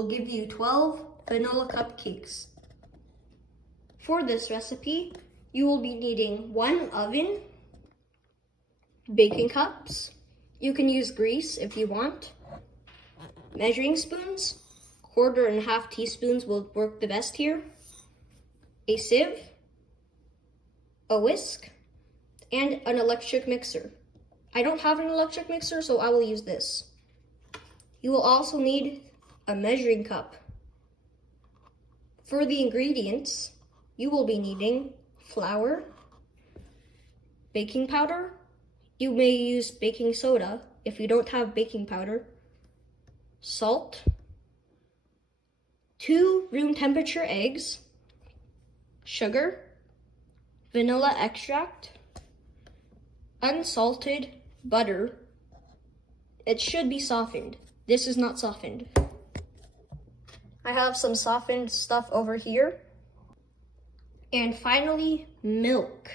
will give you 12 vanilla cupcakes. For this recipe, you will be needing 1 oven, baking cups, you can use grease if you want, measuring spoons, 1/4 and 1/2 teaspoons will work the best here, a sieve, a whisk, and an electric mixer. I don't have an electric mixer, so I will use this. You will also need a measuring cup. For the ingredients, you will be needing flour, baking powder. You may use baking soda if you don't have baking powder, salt, 2 room temperature eggs, sugar, vanilla extract, unsalted butter. It should be softened. This is not softened. I have some softened stuff over here. And finally, milk.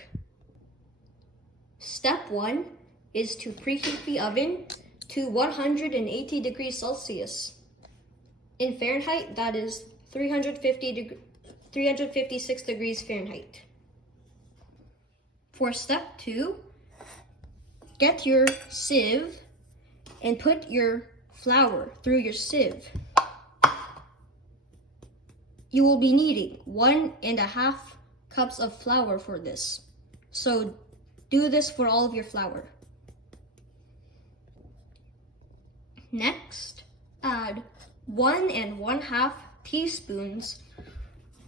Step 1 is to preheat the oven to 180 degrees Celsius. In Fahrenheit, that is 356 degrees Fahrenheit. For step 2, get your sieve and put your flour through your sieve. You will be needing 1.5 cups of flour for this. So do this for all of your flour. Next, add 1 1/2 teaspoons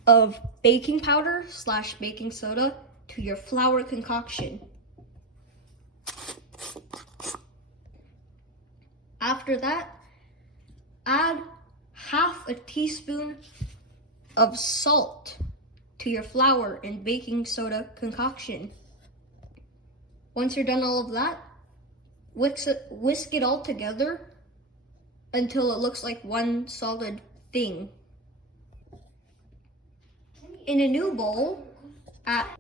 of baking powder / baking soda to your flour concoction. After that, add 1/2 teaspoon of salt to your flour and baking soda concoction. Once you're done all of that, whisk it all together until it looks like one solid thing. In a new bowl, add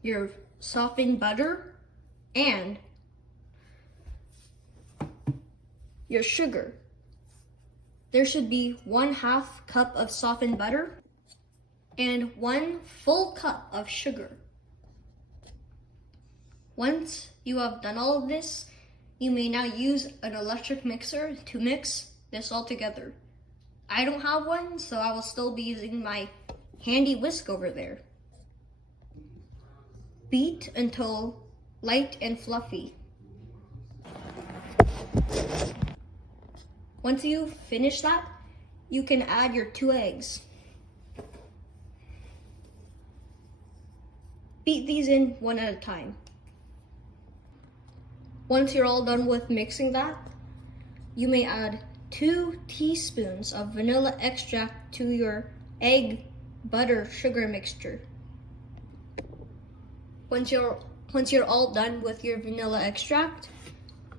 your softened butter and your sugar. There should be 1/2 cup of softened butter and 1 full cup of sugar. Once you have done all of this, you may now use an electric mixer to mix this all together. I don't have one, so I will still be using my handy whisk over there. Beat until light and fluffy. Once you finish that, you can add your 2 eggs. Beat these in one at a time. Once you're all done with mixing that, you may add 2 teaspoons of vanilla extract to your egg, butter, sugar mixture. Once you're all done with your vanilla extract,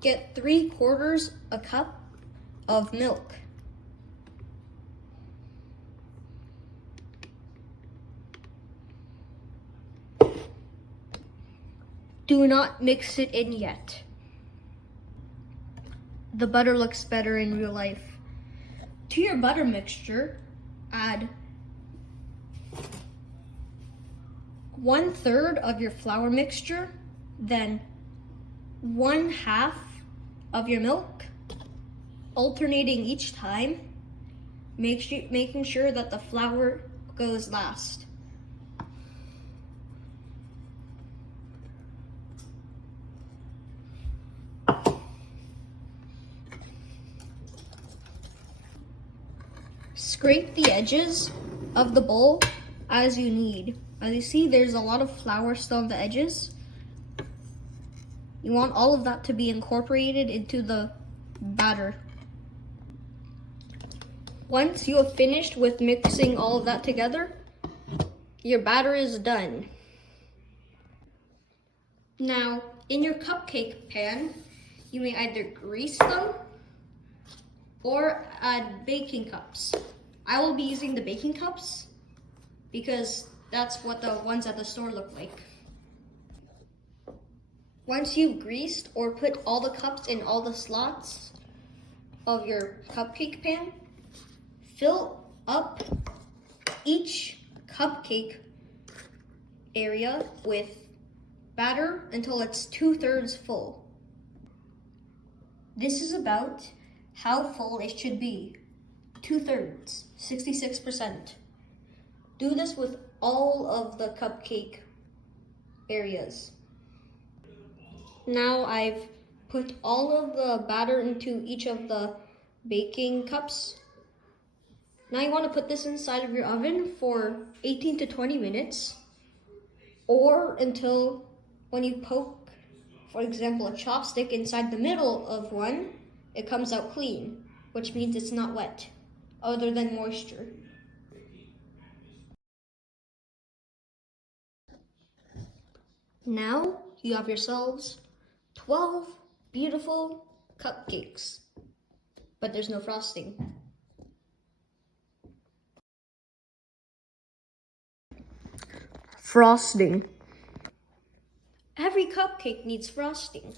get 3/4 a cup of milk. Do not mix it in yet. The butter looks better in real life. To your butter mixture, add 1/3 of your flour mixture, then 1/2 of your milk, alternating each time, making sure that the flour goes last. Scrape the edges of the bowl as you need. As you see, there's a lot of flour still on the edges. You want all of that to be incorporated into the batter. Once you have finished with mixing all of that together, your batter is done. Now, in your cupcake pan, you may either grease them or add baking cups. I will be using the baking cups because that's what the ones at the store look like. Once you've greased or put all the cups in all the slots of your cupcake pan, Fill up each cupcake area with batter until it's 2/3 full. This is about how full it should be. 2/3, 66%. Do this with all of the cupcake areas. Now I've put all of the batter into each of the baking cups. Now you want to put this inside of your oven for 18 to 20 minutes, or until when you poke, for example, a chopstick inside the middle of one, it comes out clean, which means it's not wet, other than moisture. Now you have yourselves 12 beautiful cupcakes, but there's no frosting. Frosting. Every cupcake needs frosting,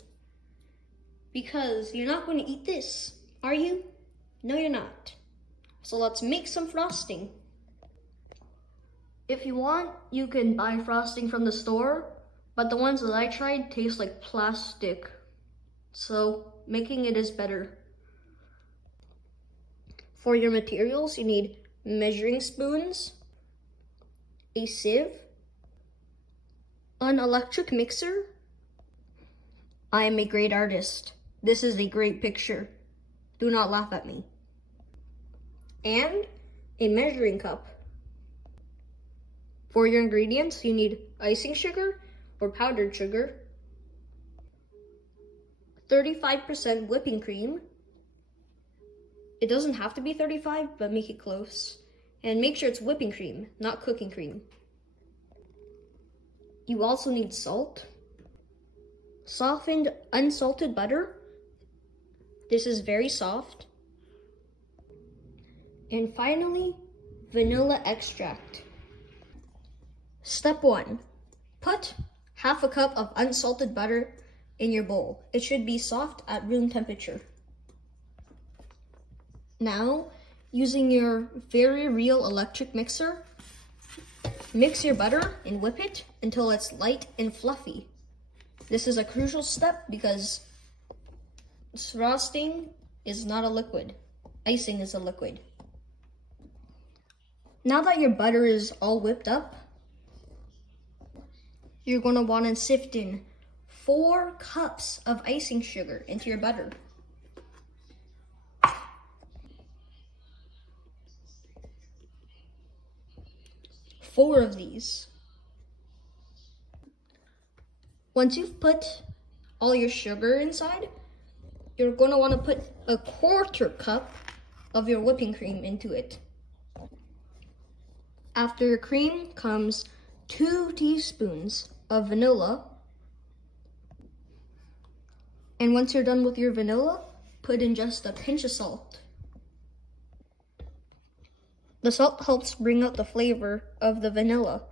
because you're not going to eat this, are you? No, you're not. So let's make some frosting. If you want, you can buy frosting from the store, but the ones that I tried taste like plastic, so making it is better. For your materials, you need measuring spoons, a sieve, an electric mixer. I am a great artist. This is a great picture. Do not laugh at me. And a measuring cup. For your ingredients, you need icing sugar or powdered sugar, 35% whipping cream. It doesn't have to be 35, but make it close. And make sure it's whipping cream, not cooking cream. You also need salt, softened unsalted butter. This is very soft. And finally, vanilla extract. Step 1, put half a cup of unsalted butter in your bowl. It should be soft at room temperature. Now, using your very real electric mixer, mix your butter and whip it until it's light and fluffy. This is a crucial step because frosting is not a liquid. Icing is a liquid. Now that your butter is all whipped up, you're going to want to sift in 4 cups of icing sugar into your butter. Four of these. Once you've put all your sugar inside, you're going to want to put a 1/4 cup of your whipping cream into it. After your cream comes 2 teaspoons of vanilla. And once you're done with your vanilla, put in just a pinch of salt. The salt helps bring out the flavor of the vanilla.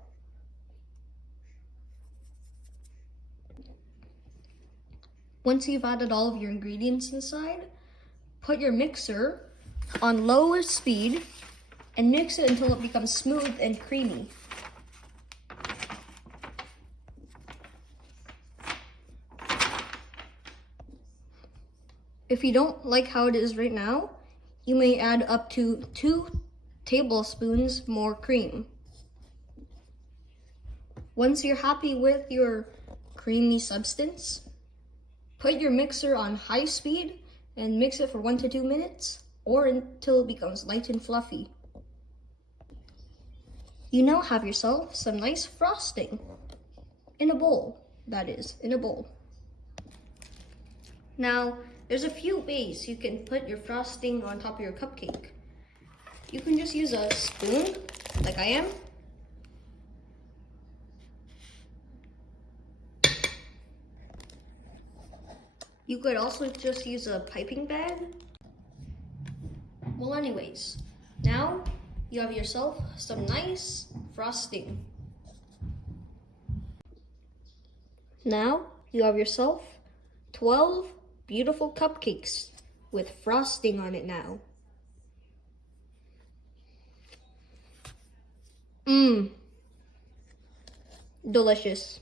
Once you've added all of your ingredients inside, put your mixer on low speed and mix it until it becomes smooth and creamy. If you don't like how it is right now, you may add up to 2 tablespoons more cream. Once you're happy with your creamy substance, put your mixer on high speed and mix it for 1 to 2 minutes or until it becomes light and fluffy. You now have yourself some nice frosting in a bowl, that is, in a bowl. Now, there's a few ways you can put your frosting on top of your cupcake. You can just use a spoon, like I am. You could also just use a piping bag. Well, anyways, now you have yourself some nice frosting. Now you have yourself 12 beautiful cupcakes with frosting on it now. Mmm. Delicious.